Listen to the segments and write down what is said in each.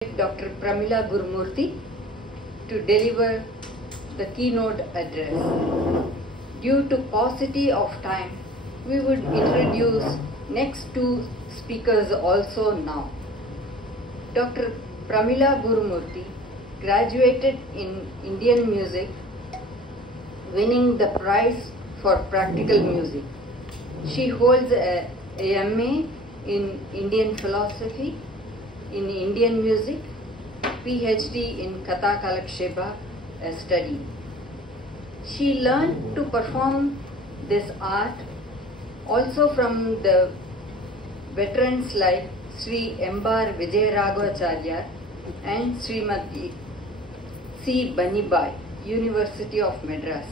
Dr. Pramila Gurumurthy to deliver the keynote address. Due to paucity of time, we would introduce next two speakers also now. Dr. Pramila Gurumurthy graduated in Indian music, winning the prize for practical music. She holds a MA in Indian philosophy, in Indian music, PhD in Katha Kalakshepa study. She learned to perform this art also from the veterans like Sri Embar Vijayaraghavacharya and Srimati C. Banibai, University of Madras.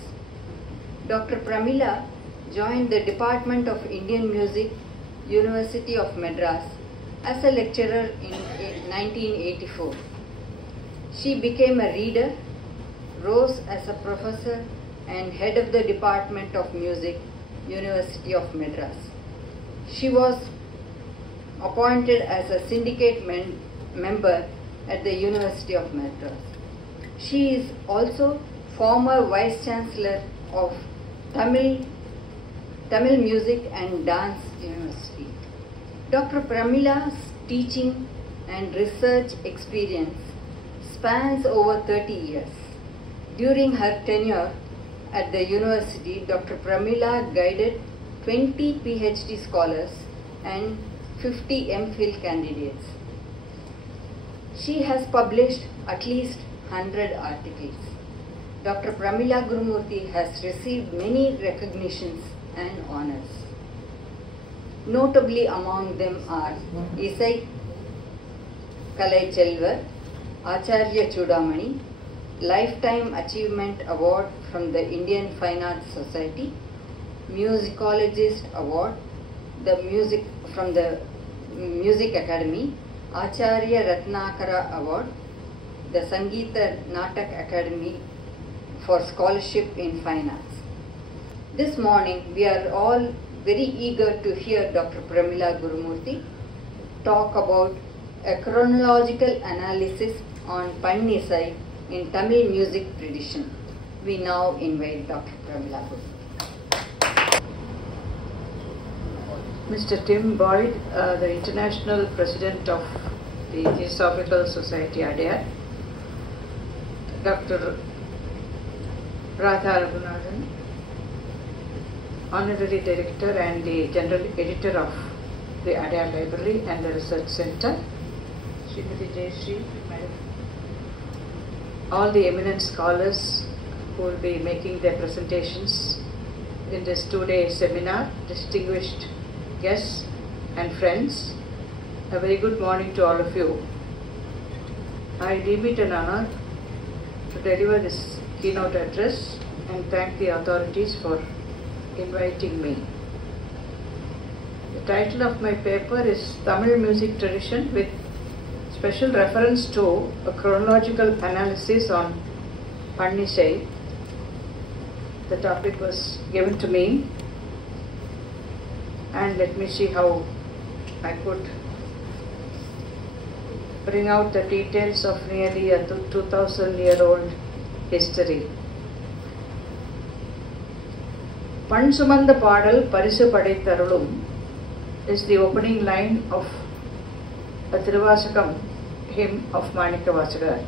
Dr. Pramila joined the Department of Indian Music, University of Madras as a lecturer in 1984. She became a reader, rose as a professor and head of the Department of Music, University of Madras. She was appointed as a syndicate member at the University of Madras. She is also former Vice Chancellor of Tamil Music and Dance University. Dr. Pramila's teaching and research experience spans over 30 years. During her tenure at the university, Dr. Pramila guided 20 PhD scholars and 50 MPhil candidates. She has published at least 100 articles. Dr. Pramila Gurumurthy has received many recognitions and honors. Notably among them are Isai Kalai Chelvar, Acharya Chudamani, Lifetime Achievement Award from the Indian Fine Arts Society, Musicologist Award, from the Music Academy, Acharya Ratnakara Award, the Sangeeta Natak Academy for Scholarship in Fine Arts. This morning we are all very eager to hear Dr. Pramila Gurumurthy talk about a chronological analysis on Pannisai in Tamil music tradition. We now invite Dr. Pramila Gurumurthy. Mr. Tim Boyd, the International President of the Theosophical Society, Adyar, Dr. Radha Raghunathan, Honorary Director and the General Editor of the Adyar Library and the Research Center, Srimati Jayashree, Madam, all the eminent scholars who will be making their presentations in this two-day seminar, distinguished guests and friends, a very good morning to all of you. I deem it an honor to deliver this keynote address and thank the authorities for inviting me. The title of my paper is Tamil Music Tradition with special reference to a chronological analysis on Pannisai. The topic was given to me, and let me see how I could bring out the details of nearly a 2000-year-old history. Pan Sumanda Padal Parisu Padaitharulum is the opening line of a Thiruvasakam hymn of Manikavasagar.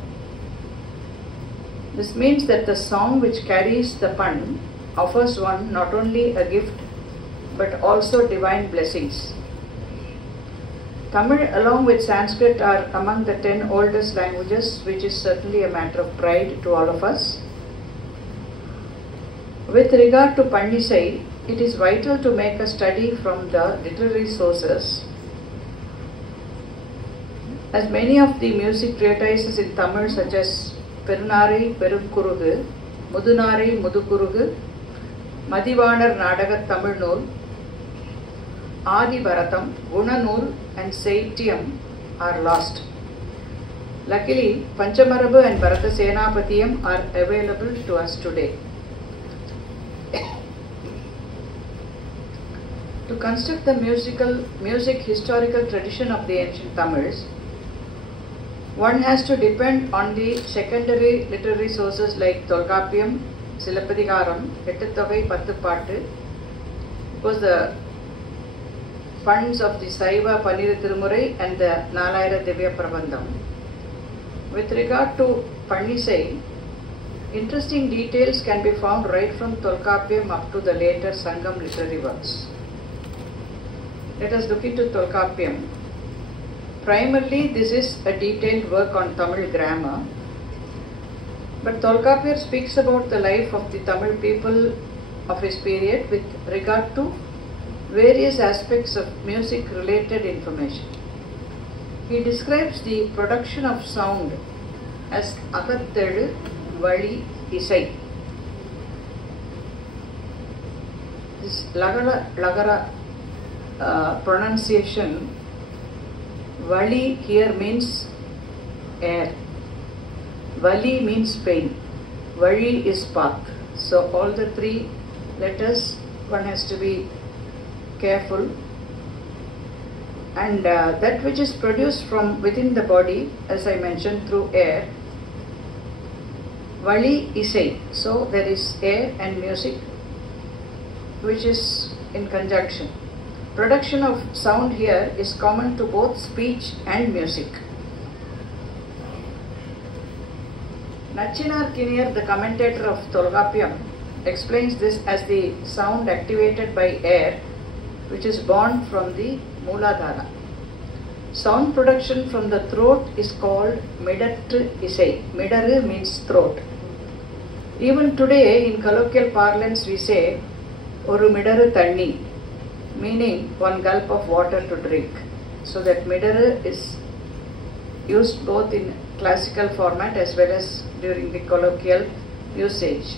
This means that the song which carries the Pan offers one not only a gift but also divine blessings. Tamil along with Sanskrit are among the 10 oldest languages, which is certainly a matter of pride to all of us. With regard to Pannisai, it is vital to make a study from the literary sources, as many of the music treatises in Tamil such as Perunari Perumkurugu, Mudunari Mudukurugu, Madivanar Nadaga Tamil Nool, Adi Bharatam, Guna Nool and Saityam are lost. Luckily, Panchamarabu and Bharata Senapatiyam are available to us today. To construct the music historical tradition of the ancient Tamils, one has to depend on the secondary literary sources like Tolkappiyam, Silappatikaram, Ettuthogai, Pattupattu, because the funds of the Saiva Pannira Tirumurai and the Nalayira Divya Prabandham. With regard to Pannisai, interesting details can be found right from Tolkappiyam up to the later Sangam literary works. Let us look into Tolkappiyam. Primarily, this is a detailed work on Tamil grammar, but Tolkappiyam speaks about the life of the Tamil people of his period with regard to various aspects of music related information. He describes the production of sound as Agathelu Vali Isai. This Lagara pronunciation, Vali here means air, Vali means pain, Vali is path. So all the three letters one has to be careful, and that which is produced from within the body, as I mentioned, through air, Vali Isai. So there is air and music which is in conjunction. Production of sound here is common to both speech and music. Nachinar Kinnear, the commentator of Tolkappiyam, explains this as the sound activated by air which is born from the Mooladhara. Sound production from the throat is called Midatru Isai. Midaru means throat. Even today in colloquial parlance we say Oru Midaru Thanni, meaning one gulp of water to drink. So that Midaru is used both in classical format as well as during the colloquial usage.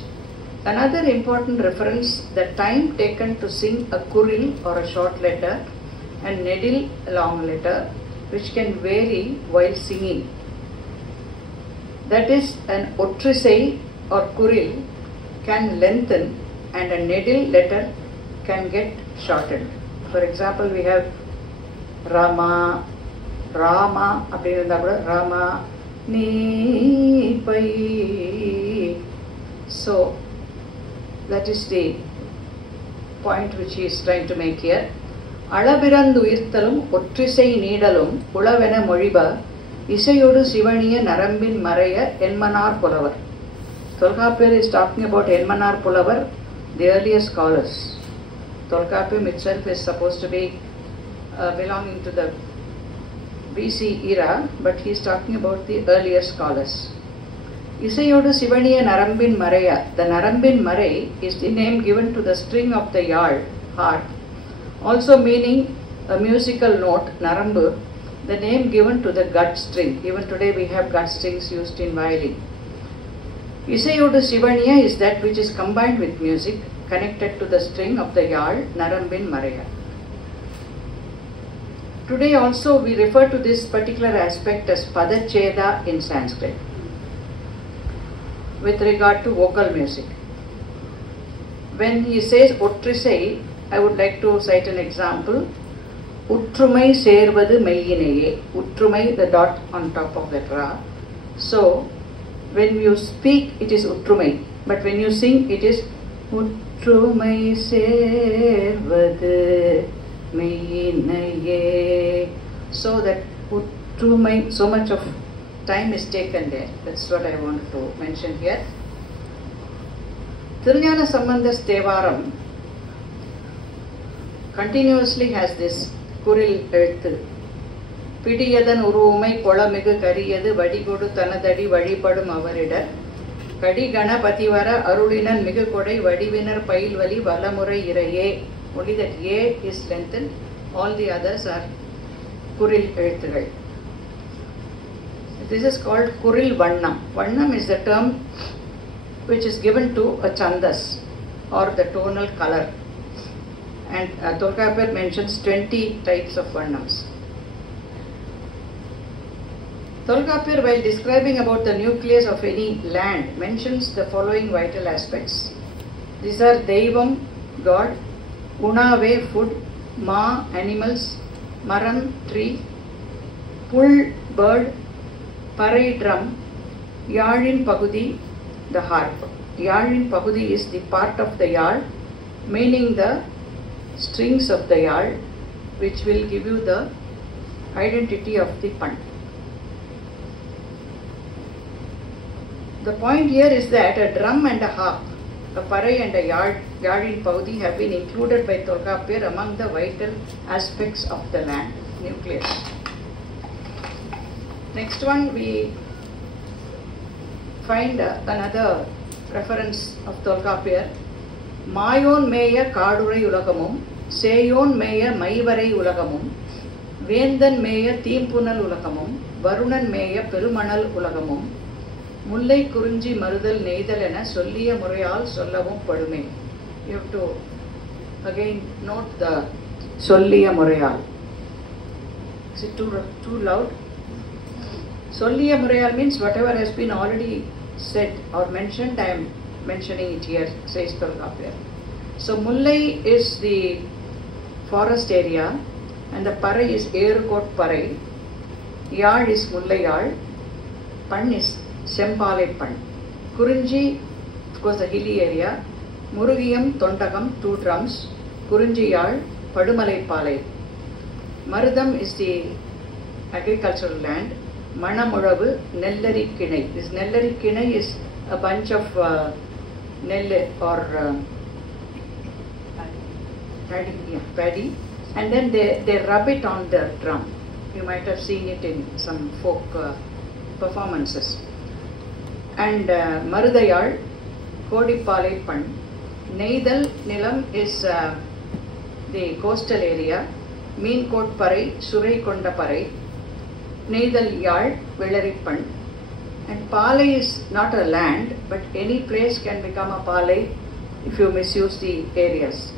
Another important reference, the time taken to sing a kuril or a short letter and nedil a long letter, which can vary while singing. That is, an otrisai or kuril can lengthen and a nedil letter can get shortened. For example, we have Rama, Rama, Rama, Ni Pai. So that is the point which he is trying to make here. Alabirandu Irthalum, Otrisai Needalum, Ulavena Moriba, Isayodu Sivaniya Narambin Maraya, Enmanar Pulavar. Tolkappiyam is talking about Enmanar Pulavar, the earliest scholars. Tolkappiyam itself is supposed to be belonging to the BC era, but he is talking about the earlier scholars. Isayodu Sivaniya Narambin Maraya. The Narambin Marai is the name given to the string of the yard, heart, also meaning a musical note, Narambu, the name given to the gut string. Even today we have gut strings used in violin. Isayodu Sivaniya is that which is combined with music, connected to the string of the yard, Narambin Maraya. Today also we refer to this particular aspect as Padacheda in Sanskrit with regard to vocal music. When he says Otrisai, I would like to cite an example. Utrumai servadu meyyineye. Utrumai, the dot on top of that ra. So when you speak it is Utrumai, but when you sing it is Utrumai servadu meyyineye. So that Utrumai, so much of time is taken there. That's what I wanted to mention here. Thiruñana Sambandha's Thevaram continuously has this Kuril Elthu. Pidiyadan Urumai Kolamigu Kariyadu Vadigodu Tanadadi Vadipadum Avarida Kadi Ganapathiwara Arulinan Migu Kodai Vadivinar Pailvali Valamurai Iraye. Only that A is lengthened, all the others are Kuril Elthugal. This is called Kuril Vannam. Vannam is the term which is given to a chandas or the tonal color. And Tolkappiyam mentions 20 types of Vannams. Tolkappiyam, while describing about the nucleus of any land, mentions the following vital aspects. These are Deivam, God, Unave, food, Ma, animals, Maram, tree, Pul, bird, Parai drum, Yalin Pagudi, the harp. Yalin Pagudi is the part of the yal, meaning the strings of the yal, which will give you the identity of the pan. The point here is that a drum and a harp, a parai and a yalin pagudi have been included by Tolkappiyar among the vital aspects of the land nucleus. Next one, we find another reference of Tolkappiyar. Mayon meya Kadurai Ulagamum, Seyon meya Maivarai Ulagamum, Vendan meya Teempunal Ulagamum, Varunan meya Perumanal Ulagamum, Mullai Kurunji Marudal Neidal ena Solliya Murayal Sollavum Padume. You have to again note the Solliya Murayal. Is it too loud? Solliya Murayal means whatever has been already said or mentioned, I am mentioning it here, says Tolkappiyar. So Mullai is the forest area and the Parai is Erukot Parai. Yal is Mullai Yal. Pan is Sempalai Pan. Kurunji, of course the hilly area. Murugiyam, Tondagam, 2 drums. Kurunji Yal, Padumalai Palai. Marudam is the agricultural land. Manamuravu, Nellari Kinai. This Nellari Kinai is a bunch of nelle or paddy, and then they rub it on the drum. You might have seen it in some folk performances. And Marudayal, Kodipalai Pan. Neidal Nilam is the coastal area. Meenkot Parai, Surai Konda Parai. Neidal Yal, Velaripan. And Palai is not a land, but any place can become a Palai if you misuse the areas.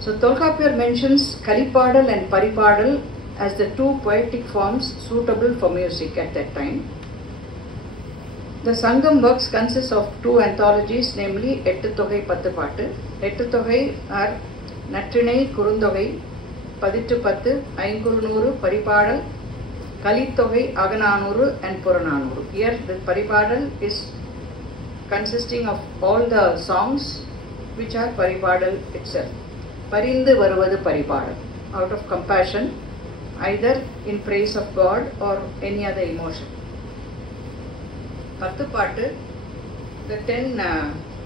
So Tolkappiyar mentions Kalipadal and Paripadal as the 2 poetic forms suitable for music at that time. The Sangam works consist of 2 anthologies, namely Ettu Togai Pattu Pattu. Ettu Togai are Natrinai Kurundogai, Padittu Pattu, Ainkurunuru, Paripadal, Kalittogai, Agananuru and Purananuru. Here the Paripadal is consisting of all the songs which are Paripadal itself. Parindu Varuvadu Paripadal, out of compassion, either in praise of God or any other emotion. Pattu Pattu, the 10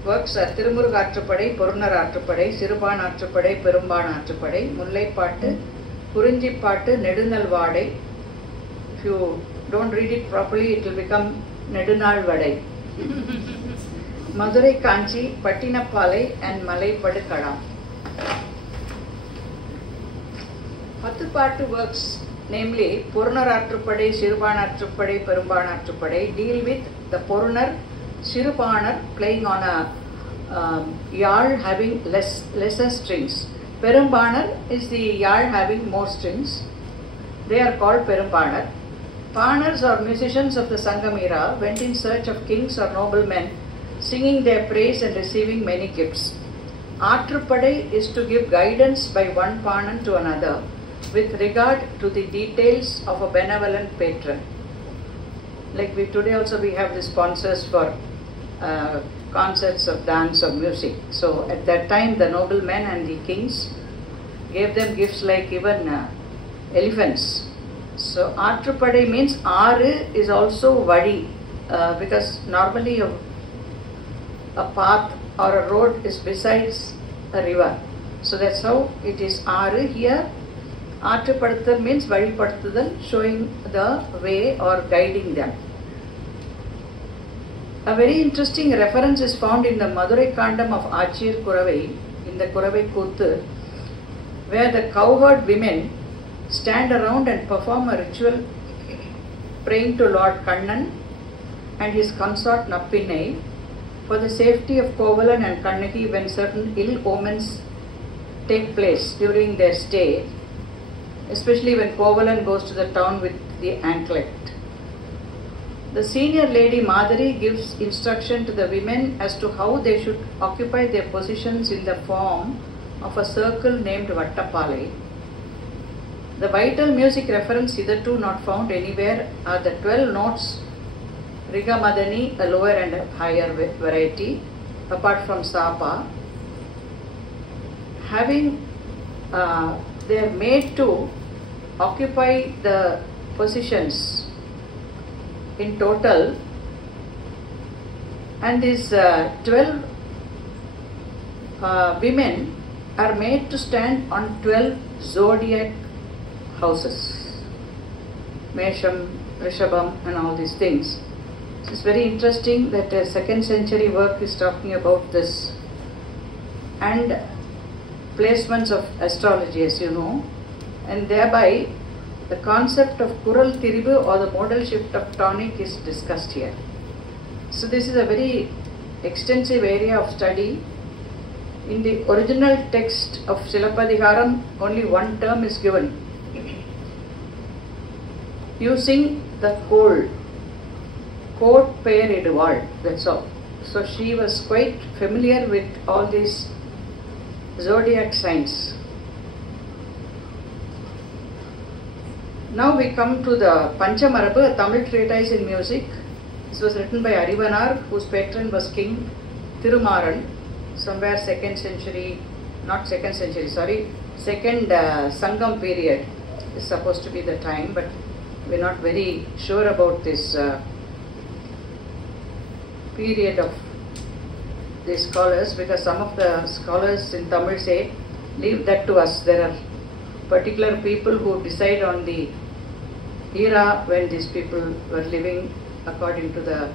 works are Tirumuruga Aatrupadai, Porunar Aatrupadai, Siruban Aatrupadai, Perumban Aatrupadai, Mullai Pattu, Kurinji Pattu, Nedunal Vadai. If you don't read it properly, it will become Nedunal Vadai. Madurai Kanchi, Pattinappalai and Malai Padukada. Pattu Pattu works, namely Porunar Aatrupadai, Siruban Aatrupadai, Perumban Aatrupadai, deal with the Porunar, Sirubanar playing on a yal having lesser strings. Perumbanar is the yal having more strings. They are called Perumbanar. Panars or musicians of the Sangam era went in search of kings or noblemen, singing their praise and receiving many gifts. Aatrupadai is to give guidance by one Panan to another with regard to the details of a benevolent patron. Like today also we have the sponsors for concerts of dance or music. So at that time the noblemen and the kings gave them gifts like even elephants. So Aatrupadai means Aru is also Vadi because normally a path or a road is besides a river. So that's how it is Aru here. Aatrupaduttal means Vadipaduthal, showing the way or guiding them. A very interesting reference is found in the Madurai Kandam of Achir Kuravai, in the Kuravai Kuthu, where the cowherd women stand around and perform a ritual praying to Lord Kannan and his consort Nappinai for the safety of Kovalan and Kannaki when certain ill omens take place during their stay, especially when Kovalan goes to the town with the anklet. The senior lady Madari gives instruction to the women as to how they should occupy their positions in the form of a circle named Vattapalai. The vital music reference hitherto not found anywhere are the 12 notes Riga Madani, a lower and a higher variety, apart from Sapa. Having, they are made to occupy the positions in total, and these 12 women are made to stand on 12 zodiac houses, Mesham, Rishabham and all these things. It's very interesting that a 2nd century work is talking about this, and placements of astrology, as you know, and thereby the concept of Kural Tiribu or the modal shift of tonic is discussed here. So this is a very extensive area of study. In the original text of Silappadigaram, only one term is given, using the code pair Edward, that's all. So she was quite familiar with all these zodiac signs. Now we come to the Panchamarabu, a Tamil treatise in music. This was written by Arivanar, whose patron was King Thirumaran, somewhere 2nd century, not 2nd century, sorry, 2nd Sangam period is supposed to be the time, but we're not very sure about this period of these scholars, because some of the scholars in Tamil say, leave that to us. There are particular people who decide on the era when these people were living according to the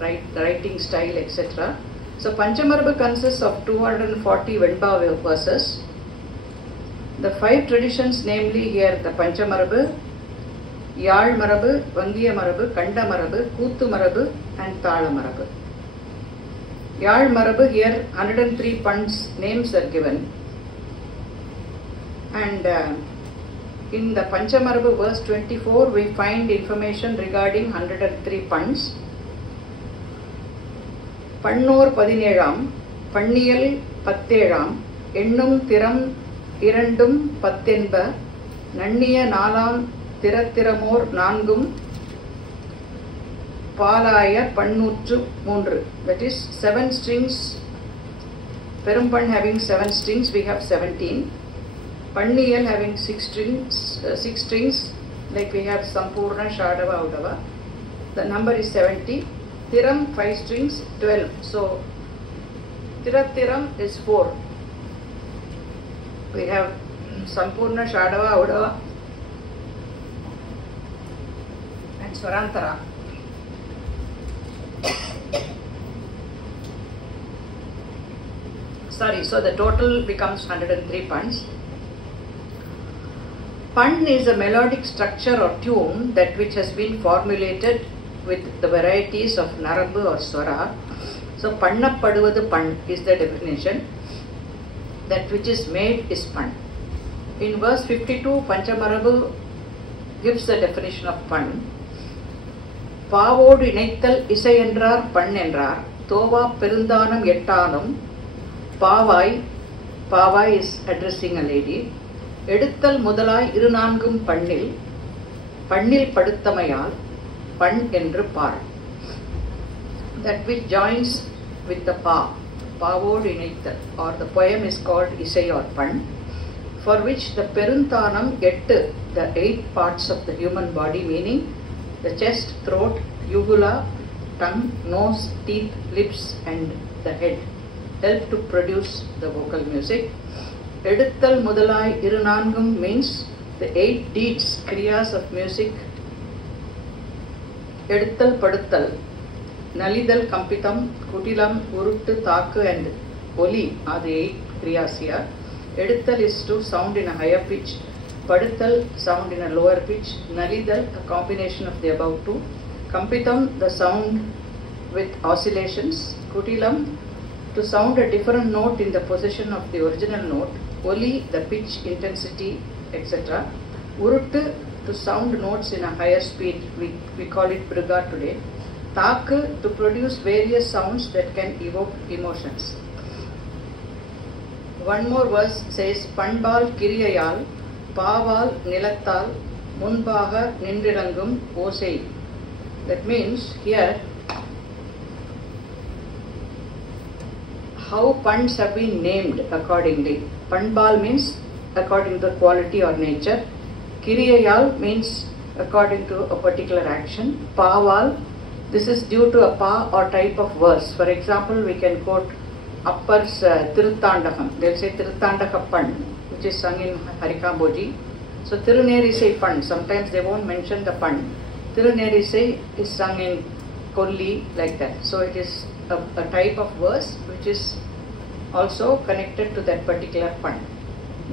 writing style, etc. So Panchamarabu consists of 240 Venba verses. The 5 traditions, namely here the Panchamarabu, Yal Marabu, Vangiya Marabu, Kanda Marabu, Kuttu Marabu and Tala Marabu. Yal Marabu, here 103 Pands names are given, and in the Panchamarabu verse 24 we find information regarding 103 Pands. Pannor Padinezham, Panniyal Pattezham, Ennum Thiram Irandum Pattenba, Nanniya Nalam Thirathiramor Nangum, Palaya Pannutru Mundru. That is 7 strings. Perumpan having 7 strings, we have 17. Panniyal having 6 strings, like we have Sampurna, Shadava, Udava. The number is 70. Thiram 5 strings, 12. So Thirathiram is 4. We have Sampurna, Shadava, Udava and Swarantara. Sorry, so the total becomes 103 Pands. Pand is a melodic structure or tune that which has been formulated with the varieties of Narambu or Swara. So Pannappaduvadu Pand is the definition. That which is made is Pand. In verse 52, Panchamarabu gives the definition of Pand. Pavodu Inaithal Isai Endrar Pand Endrar, Tova Perundanam Yettanum, Pavai is addressing a lady. Edutthal Mudalai Irunangum Pannil, Pannil Paduttamayal, Pand Endru Par. That which joins with the Pavodu Inaithal, or the poem is called Isai or Pand, for which the Peruntanam get the 8 parts of the human body, meaning the chest, throat, uvula, tongue, nose, teeth, lips and the head, help to produce the vocal music. Edutthal Mudalai Irunangum means the 8 deeds, kriyas of music. Edutthal Padutthal, Nalidal Kampitam, Kutilam, Uruttu, Thaku and Oli are the 8 kriyas here. Edutthal is to sound in a higher pitch, Padutthal sound in a lower pitch, Nalidal a combination of the above two, Kampitam the sound with oscillations, Kutilam to sound a different note in the position of the original note, Oli the pitch, intensity, etc. Uruttu to sound notes in a higher speed, we call it Briga today. Thaku to produce various sounds that can evoke emotions. One more verse says, Pandbal Kiriyayal, பாவால் நிலத்தால் முன்பாக நின்றிறங்கும் ஓசை. That means here how puns have been named accordingly. Panbal means according to the quality or nature. Kiriyayal means according to a particular action. Paval, this is due to a pa or type of verse. For example, we can quote Appar's Tiruthandakam. They will say Tiruthandakapan, which is sung in Harikamboji. So Tirunerisai Pan, sometimes they won't mention the pan. Tirunerisai is sung in Kolli, like that. So it is a type of verse which is also connected to that particular pan.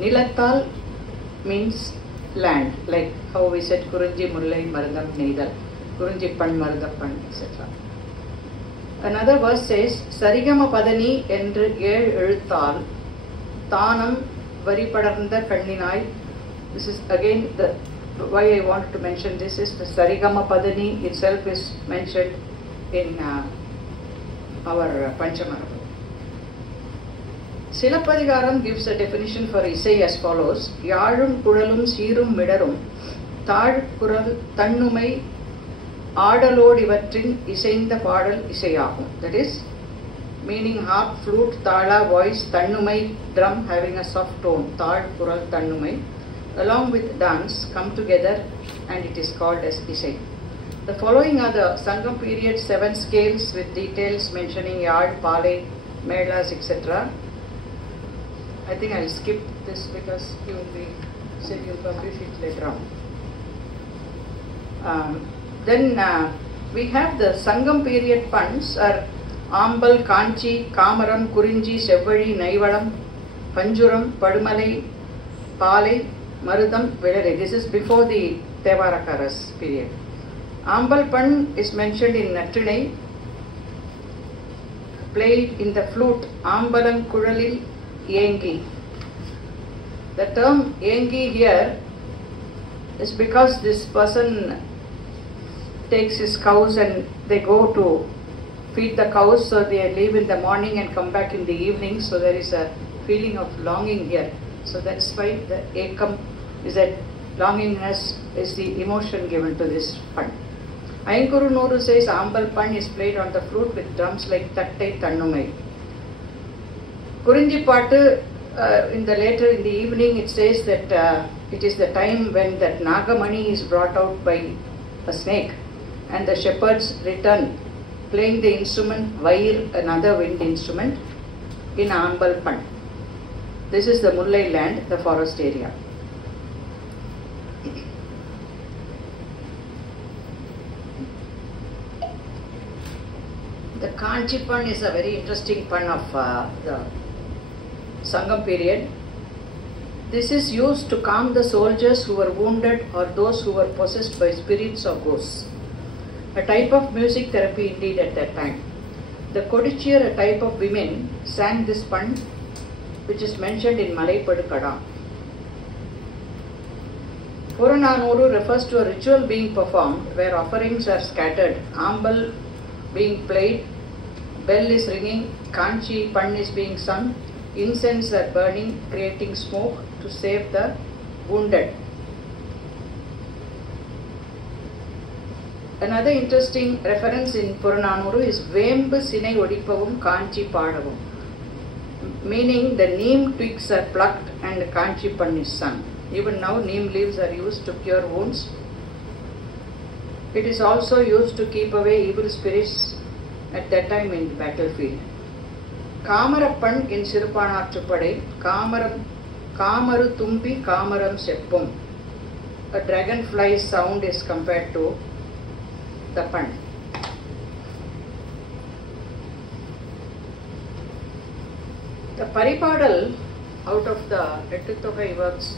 Nilattal means land, like how we said Kurunji Mullai Marandam Neidal, Kurunji Pan Marandappan, etc. Another verse says, Sarigama Padani என்று ஏழ் எழுத்தால் தானம் வரிபடர்ந்த கண்ணினாய். This is again the why I wanted to mention this is the Sarigama Padani itself is mentioned in our Panchamarapu. Silappadigaram gives a definition for Isai as follows: Yaalum Kuralum Seerum Midarum Thad Kural Tannumai Adalod Ivatrin Isainda Padal Isayagum. That is, meaning harp, flute, thala, voice, Tannumai, drum having a soft tone, Thad Kural Tannumai, along with dance come together and it is called as Isai. The following are the Sangam period 7 scales with details mentioning yard, palai, medas, etc. I think I'll skip this because you will be said you'll publish it later on. Then we have the Sangam period puns are Ambal, Kanchi, Kamaram, Kurinji, Sevvadi, Naivalam, Panjuram, Padumalai, Palai, Marudam, Velare. This is before the Tevarakaras period. Ambal Pan is mentioned in Natrinai, played in the flute Ambalam Kudalil Yengi. The term Yengi here is because this person takes his cows and they go to feed the cows, so they leave in the morning and come back in the evening, so there is a feeling of longing here. So that's why the ekam is that longingness is the emotion given to this pan. Ainguru Noru says Ambal Pan is played on the flute with drums like Tattai Tannumai. Kurinji Patu, in the evening it says that it is the time when that Nagamani is brought out by a snake and the shepherds return playing the instrument Vair, another wind instrument, in Ambal Pan. This is the Mullai land, the forest area. The Kanchi Pan is a very interesting pan of the Sangam period. This is used to calm the soldiers who were wounded or those who were possessed by spirits or ghosts. A type of music therapy indeed at that time. The Kodichir, a type of women, sang this pan, which is mentioned in Malai Padukada. Purananuru refers to a ritual being performed where offerings are scattered, Ambal being played, bell is ringing, Kanchi Pan is being sung, incense are burning, creating smoke to save the wounded. Another interesting reference in Purananuru is Vembu Sinai Odipavum Kanchi Padavum, meaning the neem twigs are plucked and Kanchi Pan is sung. Even now neem leaves are used to cure wounds. It is also used to keep away evil spirits at that time in the battlefield. Kamarappan in Sirupanatrupadai, Kamaru Tumbi Kamaram Seppum. A dragonfly's sound is compared to the pan. The Paripadal, out of the Ettuttogai works,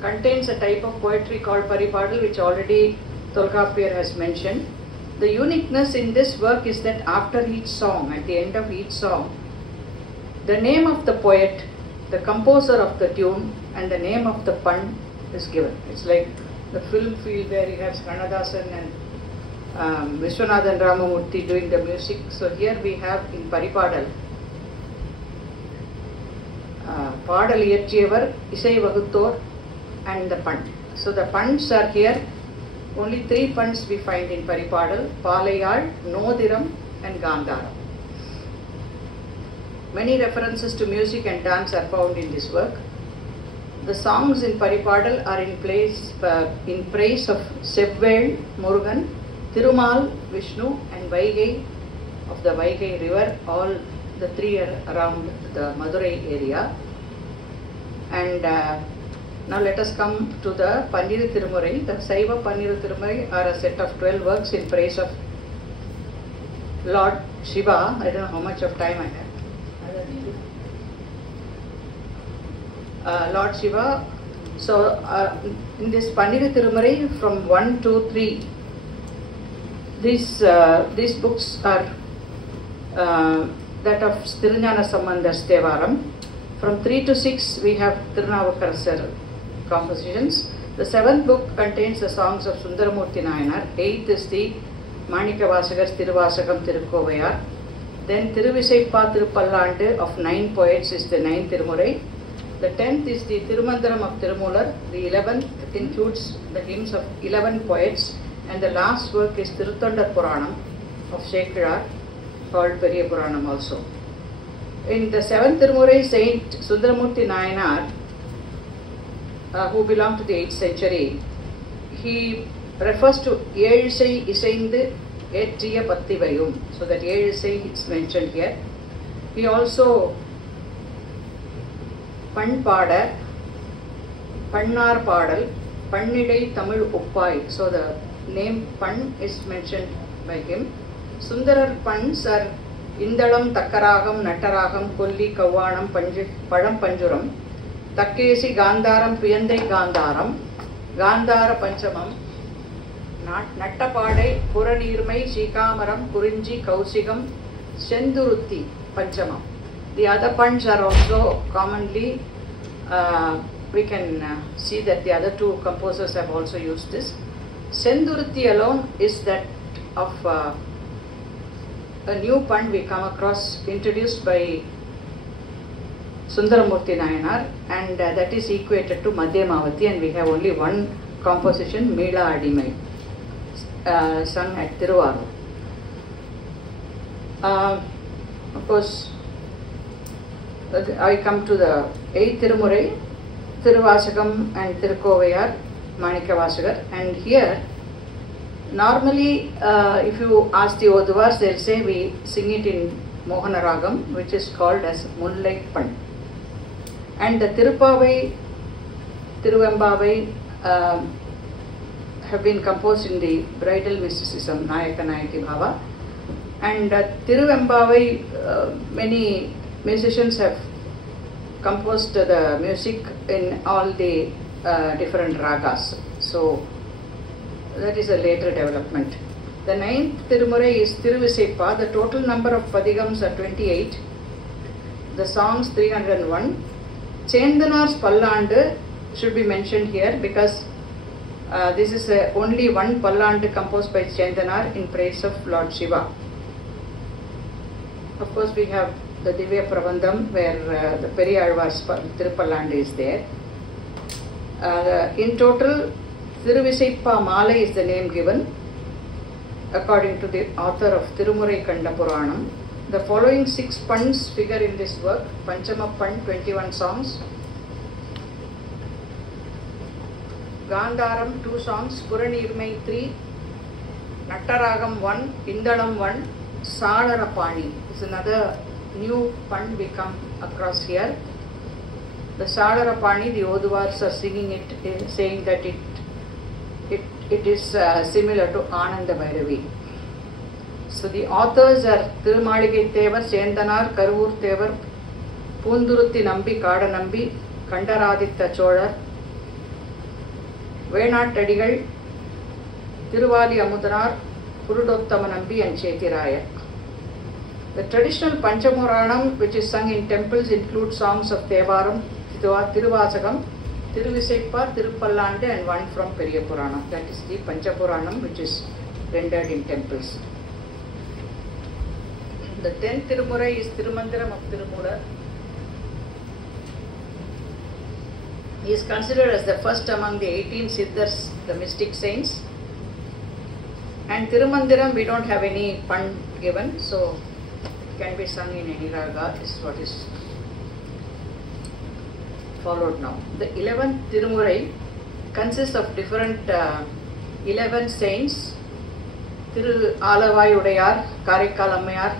contains a type of poetry called Paripadal, which already Tolkappiyar has mentioned. The uniqueness in this work is that after each song, at the end of each song, the name of the poet, the composer of the tune, and the name of the pan is given. It's like the film field where you have Kannadasan and Vishwanathan Ramamurthy doing the music. So here we have in Paripadal, பாடல் இயற்றியவர் இசை வகுத்தோர் and the Pan. So the Pans are here. Only 3 Pans we find in Paripadal: Palayal, Nodiram and Gandharam. Many references to music and dance are found in this work. The songs in Paripadal are in praise of Sevvel, Murugan, Thirumal, Vishnu and Vaigai of the Vaigai river. All the 3 are around the Madurai area. And now let us come to the Panniru Tirumurai. The Saiva Panniru Tirumurai are a set of 12 works in praise of Lord Shiva. I don't know how much of time I have. Lord Shiva. So in this Panniru Tirumurai from 1 to 3, these books are that of Tirunjana Sambandhar's Thevaram. From 3 to 6 we have Tirunavukarasar compositions. The 7th book contains the songs of Sundaramurti Nayanar. 8th is the Manikavasagar's Tiruvasagam Tirukkovayar. Then Tiruvisaippa Tirupallandu of 9 poets is the 9th Tirumurai. The 10th is the Tirumandaram of Tirumular. The 11th includes the hymns of 11 poets. And the last work is Tirutondar Puranam of Shekhilar, called Periya Puranam also. In the 7th Tirumurai, Saint Sundaramurti Nayanar, who belonged to the 8th century, he refers to Ezhusai Isaindu Ettriya Pattivayum. So that Ezhusai is mentioned here. He also Pan Pada, Pannar Padal, Pannidai Tamil Uppai. So the name Pan is mentioned by him. Sundarar Pans are Indalam, Takkaragam, Nattaragam, Kolli, Kavanam, Padam Panjuram, Takkesi, Gandharam, Piyandai Gandharam, Gandhara Panchamam, Nattapadai, Puranirmai, Shikamaram, Kurinji, Kausigam, Sendurutti Panchamam. The other Pans are also commonly, we can see that the other 2 composers have also used this. Sendurutti alone is that of a new Pan we come across, introduced by Sundaramurti Nayanar, and that is equated to Madhyamavati, and we have only one composition, Meela Adimai, sung at Tiruvarur. Of course, I come to the 8th Tirumurai, Tiruvasagam and Tirukkovayar, Manikavasagar, and here normally if you ask the Oduvars, they'll say we sing it in Mohanaragam, which is called as Moonlight Pan. And the Tirupavai, Tiruvembavai have been composed in the bridal mysticism, Nayaka Nayaki Bhava. And Tiruvembavai, many musicians have composed the music in all the different ragas. So that is a later development. The 9th Tirumurai is Tiruvisaipa. The total number of padigams are 28. The songs 301. Chendanar's Pallandu should be mentioned here because this is only one Pallandu composed by Chendanar in praise of Lord Shiva. Of course, we have the Divya Prabandham where the Periyalvar's Tirupallandu is there. In total, Tiruvisaippa Malai is the name given according to the author of Tirumurai Kanda Puranam. The following 6 Pans figure in this work: Panchama Pan, 21 songs; Gandharam, 2 songs; Puranirmai, 3; Nattaragam, 1; Indalam, 1; Salarapani is another new Pan we come across here. The Salarapani, the Oduvars are singing it, saying that it is similar to Ananda Bhairavi. So the authors are Tirumaligai Thevar, Chendanar, Karur Thevar, Pundurutti Nambi, Kada Nambi, Kandaraditya Cholar, Venat Tadigal, Tiruvali Amudanar, Purudottama Nambi and Chetiraya. The traditional Panchapuranam, which is sung in temples, includes songs of Thevaram, Tiruvasagam, Tiruvisaippa, Tirupallandu and one from Periya Puranam. That is the Panchapuranam which is rendered in temples. The 10th Tirumurai is Tirumandaram of Tirumular. He is considered as the first among the 18 Siddhas, the mystic saints. And Tirumandiram, we don't have any pun given, so it can be sung in any raga, is what is followed now. The 11th Tirumurai consists of different 11 saints. Thiru Alavai Udayar, Karaikal Ammayar,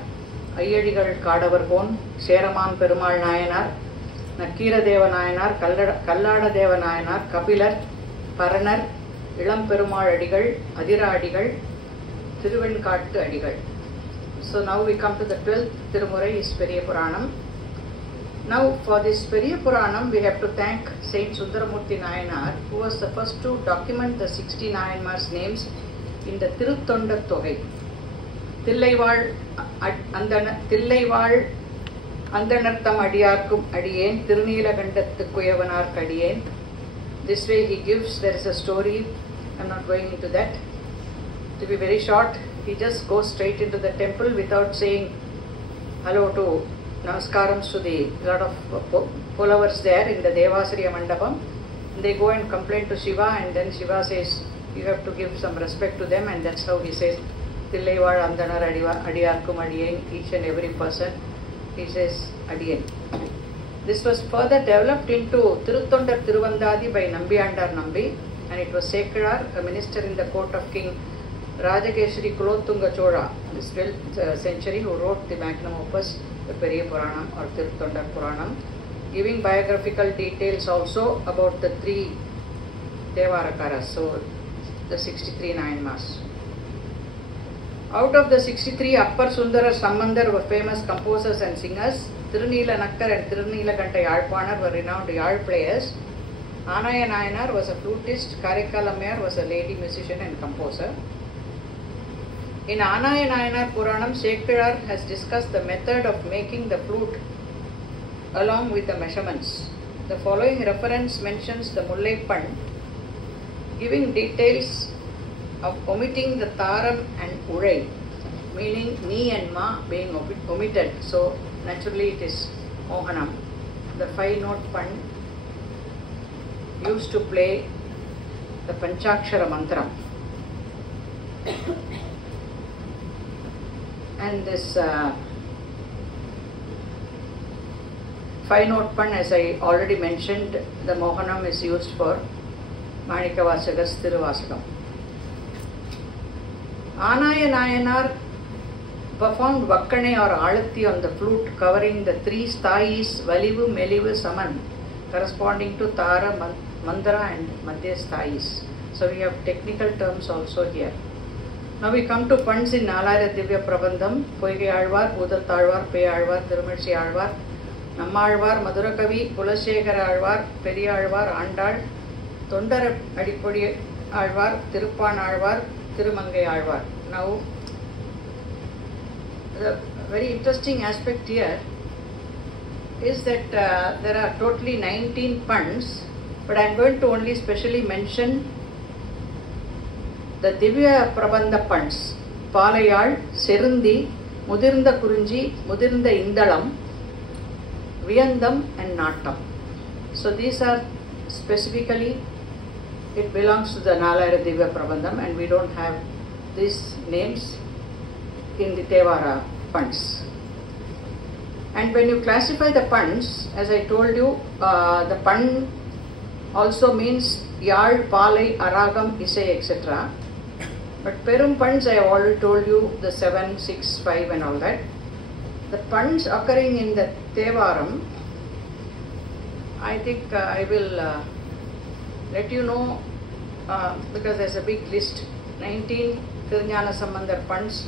Ayyadigal Kadavargon, Seraman Perumal Nayanar, Nakira Deva Nayanar, Kallada Deva Nayanar, Kapilar, Paranar, Ilam Perumal Adigal, Adira Adigal, Thiruvenkattu Adigal. So now we come to the 12th Tirumurai, is Periya Puranam. Now for this Periya Puranam, we have to thank Saint Sundaramurti Nayanar, who was the first to document the 60 Nayanmar's names in the Tiruttondar Togai. Thillaival Andanartham Adiyarkum Adiyen, Tirunilagandhathu Kuyavanarku Adiyen. This way he gives, there is a story, I am not going into that. To be very short, he just goes straight into the temple without saying hello to Namaskarams to the lot of followers there in the Devasriya Mandapam. They go and complain to Shiva, and then Shiva says, you have to give some respect to them, and that's how he says, Thillaival Andanar Adiyarkum Adiyen, each and every person, he says Adiyen. This was further developed into Tiruttondar Tiruvandadi by Nambiyandar Nambi, and it was Sekar, a minister in the court of King Rajakeshari Kulothunga Chola, this 12th century, who wrote the magnum opus, the Periya Puranam or Tiruttondar Puranam, giving biographical details also about the 3 Devarakaras, so the 63 Nayanmars. Out of the 63, Appar Sundara Sambandar were famous composers and singers. Tirunila Nakkar and Tirunilaganta Yalpanar were renowned Yal players. Anaya Nayanar was a flutist. Karaikal Ammayar was a lady musician and composer. In Anaya Nayanar Puranam, Sekar has discussed the method of making the flute along with the measurements. The following reference mentions the Mullai Pan, giving details of omitting the Taram and Urai, meaning Ni and Ma being omitted. So naturally it is Mohanam, the 5-note Pan used to play the Panchakshara Mantram. And this 5-note Pan, as I already mentioned, the Mohanam is used for Manikavasagas Tiruvasagam. Anaya Nayanar performed Vakkane or Alatti on the flute, covering the 3 sthayis, Valivu, Melivu, Saman, corresponding to Tara, Mandara and Madhya sthayis. So we have technical terms also here. Now we come to Pans in Nalayara Divya Prabandham, Poigai Alvar, Udattalvar, Pei Alvar, Tirumizhi Alvar, Nammalvar, Madurakavi, Kulasekara Alvar, Periya Alvar, Andal, Tondar Adipodi Alvar, Tiruppan Alvar, Tirumangai Alvar. Now, the very interesting aspect here is that there are totally 19 Pans, but I am going to only specially mention the Divya Prabandha Pans, Palayal, Serundi, Mudirnda Kurunji, Mudirnda Indalam, Viyandam and Nattam. So these are specifically, it belongs to the Nalayara Divya Prabandham, and we don't have these names in the Tevara Pans. And when you classify the Pans, as I told you, the Pan also means Yal, Palai, Aragam, Isai, etc. But Perum Pans, I have already told you the 7, 6, 5 and all that. The Pans occurring in the Tevaram, I think I will let you know, because there's a big list. 19 Tirunjana Sambandar Pans,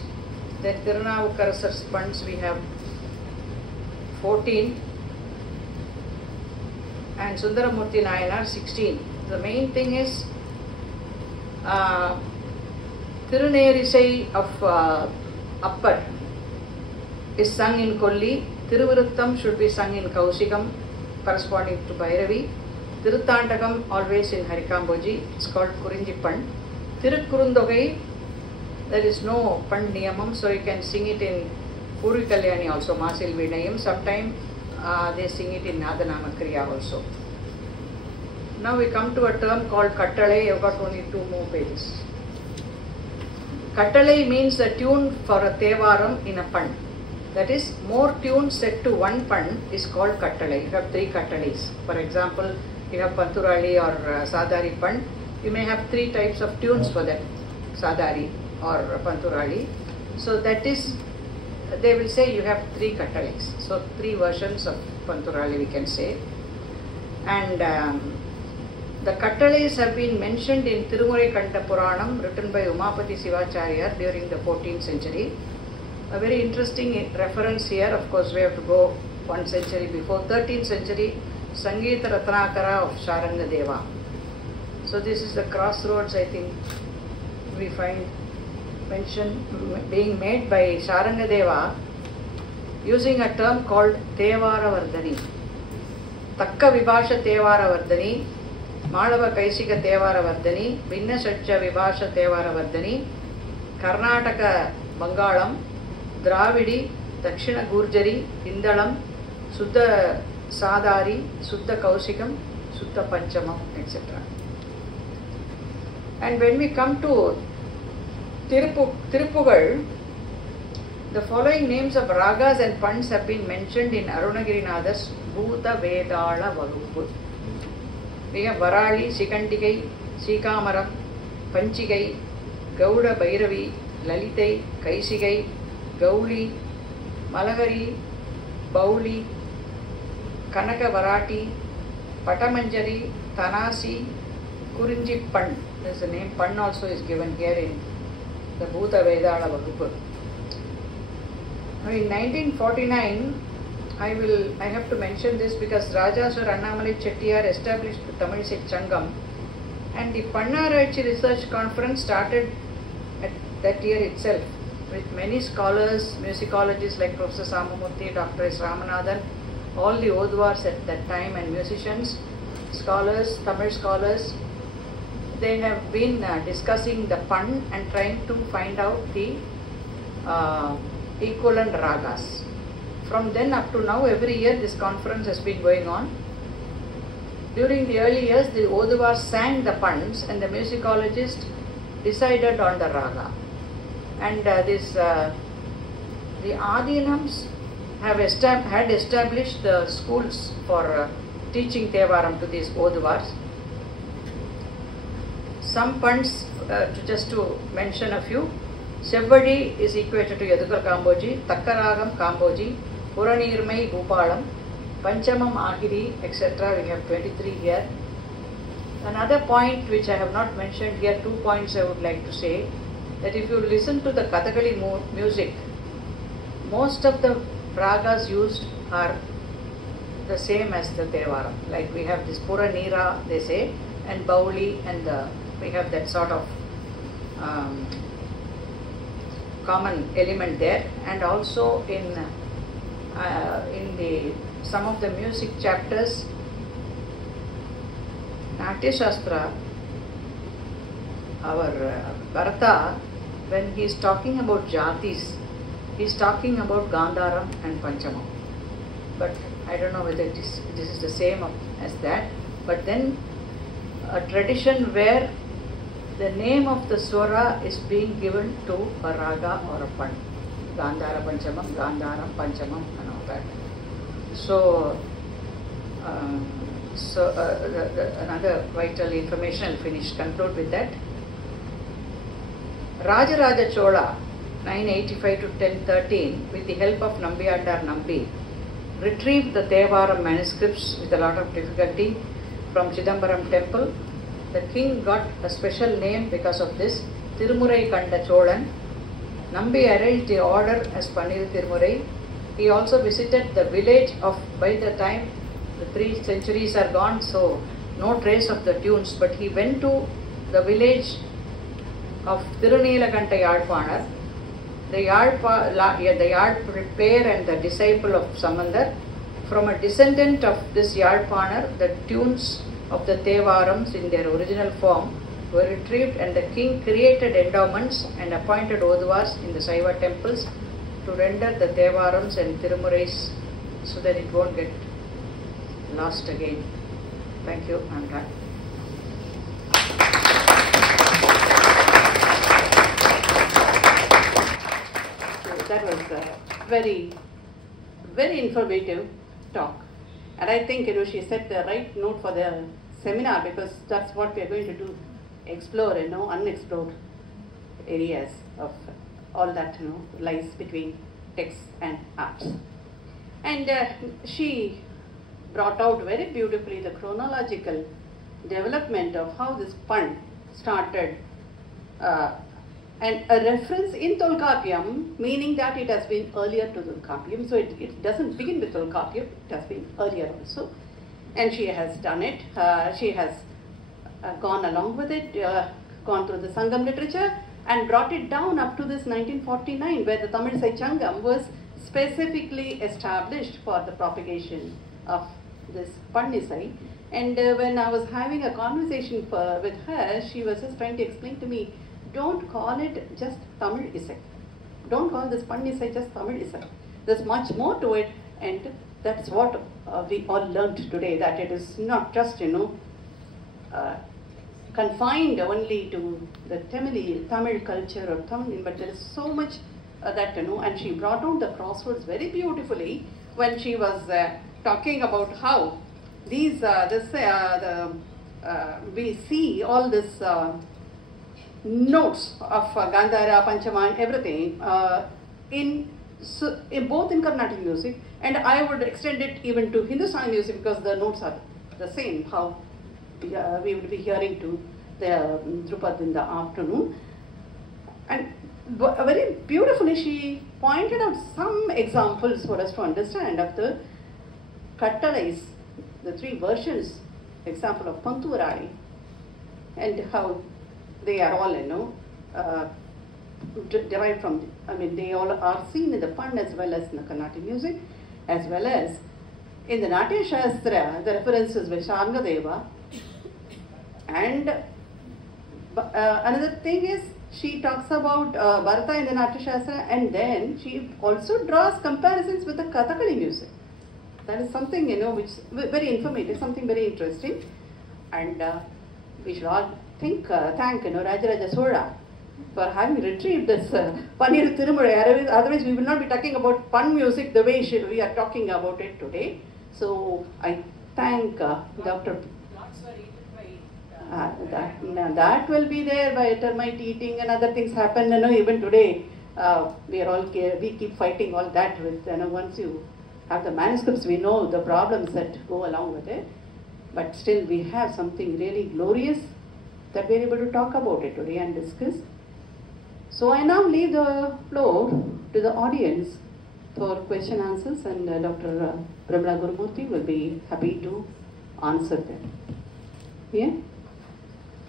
then Tirunavukarasar's Pans we have 14, and Sundaramurti Nayanar 16. The main thing is Tirunerisai of Appar is sung in Kolli, Tiruviruttam should be sung in Kausigam corresponding to Bhairavi, Tiruthandagam always in Harikamboji, it's called Kurinji Pan. Tirukkurundogai, there is no Pan Niyamam, so you can sing it in Purvi Kalyani also, Masil Vinayam. Sometimes they sing it in Nadanama Kriya also. Now we come to a term called Kattalai. I've got only 2 more pages. Kattalai means the tune for a Tevaram in a pan. That is, more tunes set to one pan is called Kattalai. You have 3 Kattalais. For example, you have Panturali or Sadari pan. You may have 3 types of tunes for that, Sadari or Panturali. So that is, they will say you have 3 Kattalais. So 3 versions of Panturali we can say. And the Kattalais have been mentioned in Tirumurai Kanda Puranam, written by Umapati Sivacharya during the 14th century. A very interesting reference here, of course we have to go 1 century before, 13th century, Sangeeta Ratnakara of Sharangadeva. So this is the crossroads, I think, we find mention being made by Sharangadeva using a term called Tevara Vardhani. Takka Vibhasha Tevara Vardhani, Malava Kaisika Tevara Vardhani, Vinna Satcha Vibhasha Tevara Vardhani, Karnataka Bangalam, Dravidi, Dakshina Gurjari, Hindalam, Suddha Sadari, Suddha Kausikam, Suddha Panchamam, etc. And when we come to Tirupugal, the following names of ragas and pans have been mentioned in Arunagirinatha's Bhuta Vedala Vagupu. We have Varali, Sikandigai, Sikamaram, Panchigai, Gauda Bhairavi, Lalitai, Kaisigai, Gauli, Malagari, Bauli, Kanaka Varati, Patamanjari, Tanasi, Kurinji Pan. There's a name Pan also is given here in the Bhuta Vedala Vagupu. In 1949, I have to mention this because Rajasur Annamalai Chettiar established the Tamil Sikh Changam, and the Pannaraichi Research Conference started at that year itself with many scholars, musicologists like Professor Samamurthy, Dr. S. Ramanathan, all the Odwars at that time, and musicians, scholars, Tamil scholars. They have been discussing the pan and trying to find out the equivalent ragas. From then up to now, every year this conference has been going on. During the early years, the Oduvars sang the pans and the musicologist decided on the raga. And the Adinams had established the schools for teaching Tevaram to these Oduvars. Some pans, just to mention a few, Sevvadi is equated to Yadukar Kamboji, Takkaragam Kamboji, Puranirmai Bhupalam, Panchamam Agiri, etc. We have 23 here. Another point which I have not mentioned here, 2 points I would like to say, that if you listen to the Kathakali music, most of the ragas used are the same as the Tevaram. Like we have this Puranira, they say, and Bauli, and we have that sort of common element there. And also in some of the music chapters, Natya Shastra, our Bharata, when he is talking about Jatis, he is talking about Gandharam and Panchamam. But I don't know whether this is the same as that. But then a tradition where the name of the swara is being given to a raga or a pan. Gandhara Panchamam, Gandharam Panchamam, and all that. So, another vital information, I'll conclude with that. Rajaraja Chola, 985 to 1013, with the help of Nambiyandar Nambi, retrieved the Tevaram manuscripts with a lot of difficulty from Chidambaram temple. The king got a special name because of this, Tirumurai Kanda Cholan. Nambi arranged the order as Panil Tirumurai. He also visited the village of, by the time the 3 centuries are gone, so no trace of the tunes, but he went to the village of Tirunilakanta Yadpanar, the Yard preparer and the disciple of Samandar. From a descendant of this Yadpanar, the tunes of the Tevarams in their original form were retrieved, and the king created endowments and appointed Oduvars in the Saiva temples to render the Tevarams and Tirumurais so that it won't get lost again. Thank you. I'm done. very, very informative talk. And I think, she set the right note for the seminar, because that's what we are going to do, explore, unexplored areas of all that, lies between text and arts. And she brought out very beautifully the chronological development of how this pun started, and a reference in Tolkappiyam, meaning that it has been earlier to Tolkappiyam. So it doesn't begin with Tolkappiyam, it has been earlier also. And she has done it. She has gone along with it, gone through the Sangam literature, and brought it down up to this 1949, where the Tamil Isai Sangam was specifically established for the propagation of this Pannisai. And when I was having a conversation with her, she was just trying to explain to me, don't call it just Tamil Isai. Don't call this Pannisai just Tamil Isai. There's much more to it, and that's what we all learned today, that it is not just, confined only to the Tamil culture or Tamil, but there is so much that, and she brought out the crosswords very beautifully when she was talking about how these, we see all this notes of Gandhara, Panchama and everything in both in Carnatic music, and I would extend it even to Hindustani music, because the notes are the same, how we would be hearing to the Drupad in the afternoon. And very beautifully she pointed out some examples for us to understand of the Kattalais, the three versions, example of Panturai, and how they are all, derived from, they all are seen in the Pan as well as in the Carnatic music, as well as in the Natya Shastra, the references with Sharngadeva. And another thing is, she talks about Bharata in the Natya Shastra, and then she also draws comparisons with the Kathakali music. That is something, which is very informative, something very interesting. And we should all thank Rajaraja Sola for having retrieved this Pannir Tirumurai. Otherwise, we will not be talking about Pan music the way we are talking about it today. So I thank Dr. That will be there by termite eating and other things happen. Even today, we keep fighting all that with. Once you have the manuscripts, we know the problems that go along with it. But still, we have something really glorious that we are able to talk about it today and discuss. So I now leave the floor to the audience for question answers, and Dr. Pramila Gurumurthy will be happy to answer them. Yeah?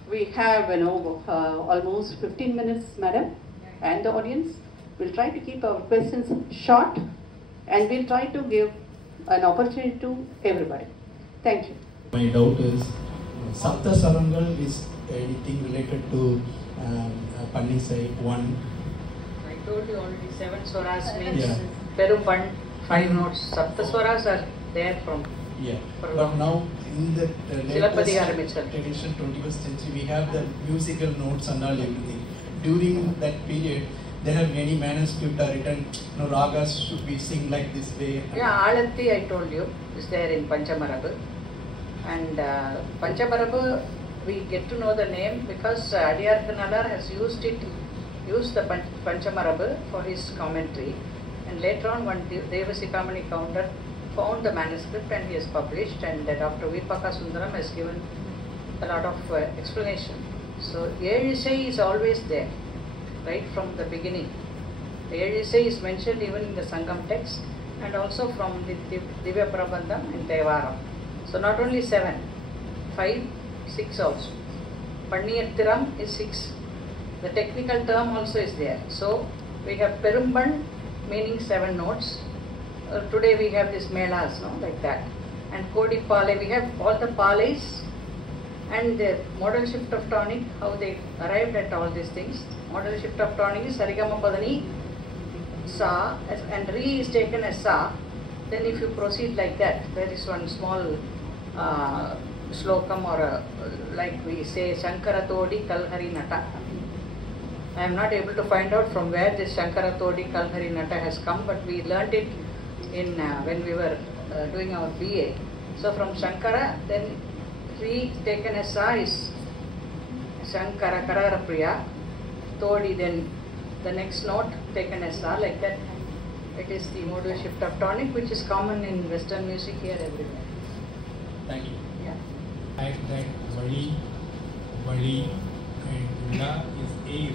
We have almost 15 minutes, madam, and the audience. We'll try to keep our questions short, and we'll try to give an opportunity to everybody. Thank you. My doubt is, Sapta Sarangal is anything related to Pannisai 1? I told you already, 7 swaras means Perumpan, 5 notes. Sapta swaras are there from. Yeah, but now in the latest tradition, 21st century, we have the musical notes and all everything. During that period, there have many manuscripts are written, ragas should be sing like this way. Yeah, Alatti I told you is there in Panchamarabu. And Panchamarabu, we get to know the name because Adiyarthanalar has used the Panchamarabu for his commentary. And later on, when Devasikamani Counter found the manuscript and he has published, and Dr. Virpaka Sundaram has given a lot of explanation. So Ezhisai is always there, right from the beginning. The Ezhisai is mentioned even in the Sangam text and also from the Divya Prabandham and Devaram. So not only 7, 5, 6 also. Panniyathiram is 6. The technical term also is there. So we have Perumban meaning 7 notes. Today we have these melas, like that. And Kodi Pale, we have all the Pales and the modal shift of tonic, how they arrived at all these things. Modal shift of tonic is Sarigama Padani, Sa, and Re is taken as Sa. Then if you proceed like that, there is one small slokam or like we say Shankara Todi Kalhari Nata. I am not able to find out from where this Shankara Todi Kalhari Nata has come, but we learnt it in when we were doing our BA. So from Shankara, then Re taken as Sa is Shankara Karara Priya, Todi, then the next note taken as Sa, like that. It is the modal shift of tonic, which is common in Western music here everywhere. Thank you. Yeah. That Vali, and La is air.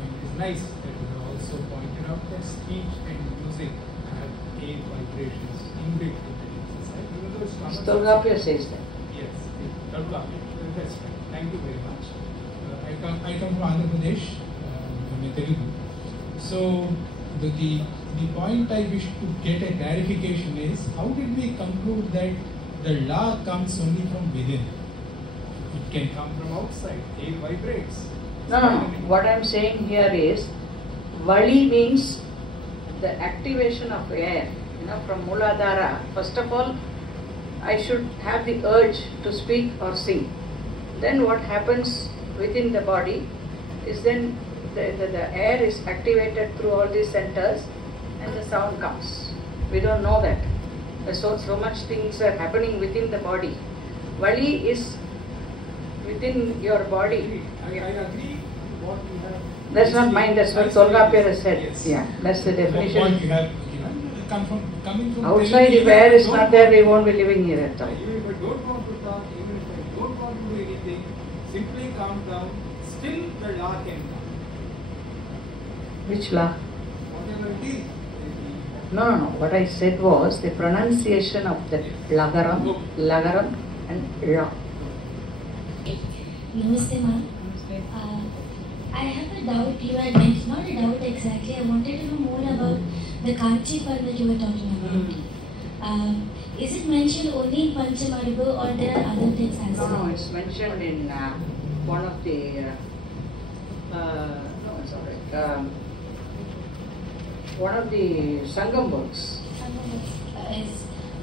And it is nice that you have also pointed out that speech and music have air vibrations inbuilt into the exercise. Even though it's common. Tolgapur says that. Yes, Tolgapur. That's right. Thank you very much. I come from Andhra Pradesh, I'm Telugu. So the point I wish to get a clarification is, how did we conclude that the La comes only from within? It can come from outside. Air vibrates. No. What I am saying here is, Vali means the activation of air. From Muladhara, first of all, I should have the urge to speak or sing. Then what happens within the body is then the air is activated through all these centers and the sound comes. We don't know that. So much things are happening within the body. Vali is within your body. I agree what you have. That's not mine, that's what Tolgapur has said. Yes. Yeah, that's the What definition. you have given, coming from Outside, if air is not there, we won't be living here at all. Even if I don't want to talk, even if I don't want to do anything, simply calm down, still the La can come. Which La? Whatever it is. No. What I said was the pronunciation of the lagaram and la. Namaste, ma'am. I have a doubt. You had mentioned, not a doubt exactly. I wanted to know more about the Kanchi Pad that you were talking about. Is it mentioned only in Panchamadhibu or there are other texts as well? No, it's mentioned in one of the. No, it's alright. One of the Sangam works.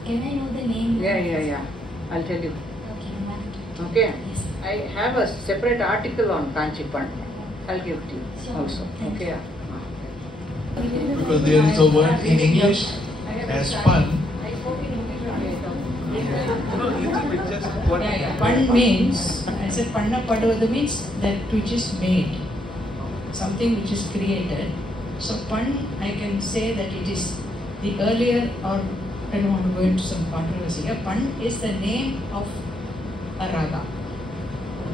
Can I know the name? Yeah. I'll tell you. Okay, ma'am. Okay. Yes. I have a separate article on Kanchipan. I'll give it to you Sure. also. Thank Okay. Because there is a word in English as fun. Pan means, I said Panna Padavada means that which is made, something which is created. So Pan, I can say that it is the earlier, or I don't want to go into some controversy here. Pan is the name of a raga.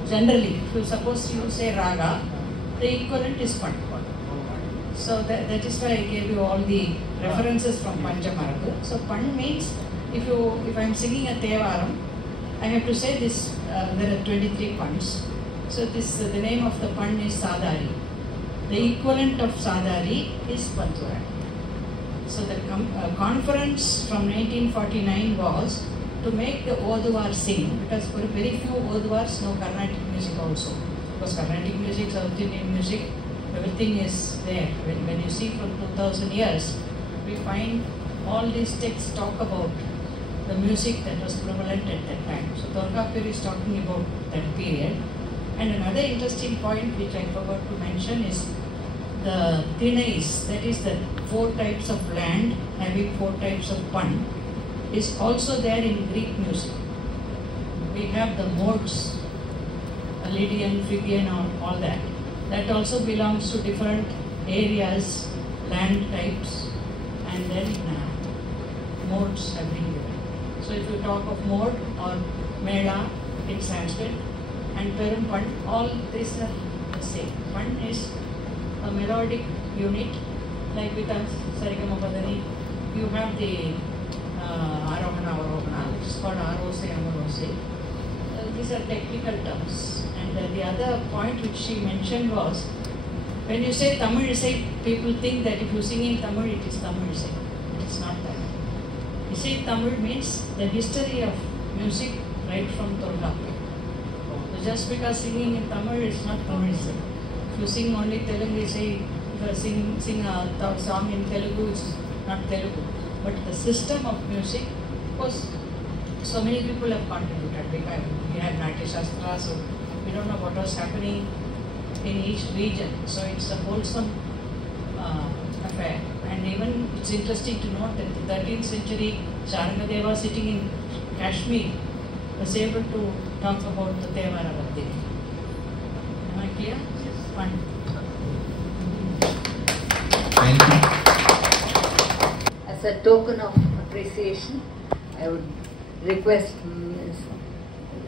Generally, if you suppose you say raga, the equivalent is Pan. So that is why I gave you all the references from Panchamarga. So Pan means, if I am singing a Tevaram, I have to say this, there are 23 Pans. So the name of the Pan is Sadari. The equivalent of Sadari is Pantura. So the conference from 1949 was to make the Oduvar sing, because for very few Oduvars know Carnatic music also. Because Carnatic music, South Indian music, everything is there. When you see from 2000 years, we find all these texts talk about the music that was prevalent at that time. So Tolgapur is talking about that period. And another interesting point which I forgot to mention is the Tinais, that is the 4 types of land having 4 types of Pan, is also there in Greek music. We have the modes, Lydian, Phrygian, all that. That also belongs to different areas, land types, and then modes have been given. So if you talk of mode or Mela in Sanskrit and Perum Pan, all these are the same. Pan is a melodic unit, like with us, Sarigama Padani, you have the Arohana, Avarohana, which is called Arose, Amarose. These are technical terms. And the other point which she mentioned was, when you say Tamil Isai, people think that if you sing in Tamil, it is Tamil Isai. It is not that. Isai Tamil means the history of music right from Tolgapur. So just because singing in Tamil is not Tamil Isai. If you sing only Telugu Isai, if you sing a song in Telugu, it's not Telugu. But the system of music was, so many people have contributed. We had Natya Shastra, so we don't know what was happening in each region. So it's a wholesome affair. And even it's interesting to note that the 13th century Sharangadeva sitting in Kashmir was able to talk about the Devara Vaddi. Am I clear? Yes. Fine. Thank you. As a token of appreciation, I would request Ms.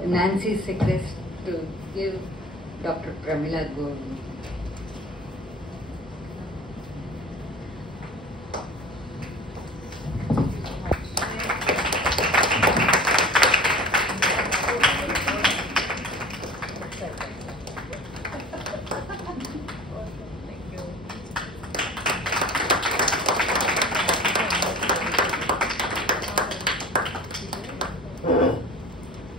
Nancy Secrest to give Dr. Pramila Govind